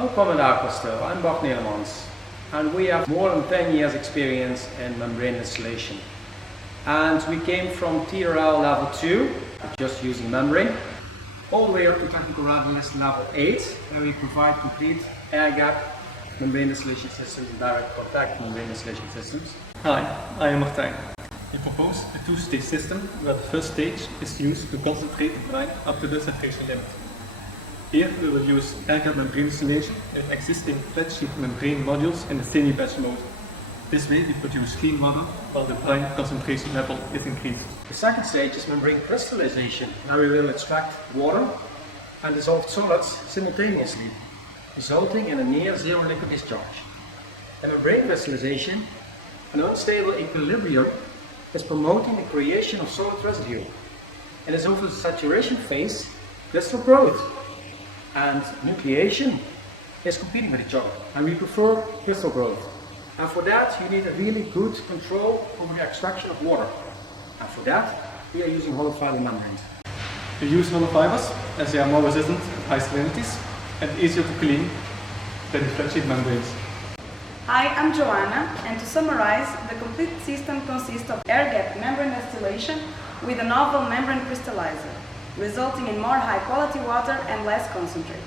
Welcome at Aquastil. I'm Bart Nelemans, and we have more than 10 years experience in membrane installation. And we came from TRL level 2, just using membrane, all the way up to technical readiness level 8, where we provide complete air gap membrane installation systems and direct contact membrane installation systems. Hi, I am Martijn. We propose a two-stage system where the first stage is used to concentrate the brine up to the saturation limit. Here we will use air gap membrane installation with existing flat sheet membrane modules in the semi-batch mode. This way we produce clean water while the brine concentration level is increased. The second stage is membrane crystallization. Now we will extract water and dissolved solids simultaneously, resulting in a near zero liquid discharge. In membrane crystallization, an unstable equilibrium is promoting the creation of solid residue. In its oversaturation phase, crystal growth and nucleation is competing with each other, and we prefer crystal growth. And for that you need a really good control over the extraction of water. And for that we are using hollow fiber membranes. We use hollow fibers as they are more resistant at high salinities and easier to clean than the flat sheet membranes. Hi, I'm Joanna, and to summarize, the complete system consists of air gap membrane distillation with a novel membrane crystallizer, resulting in more high quality water and less concentrate.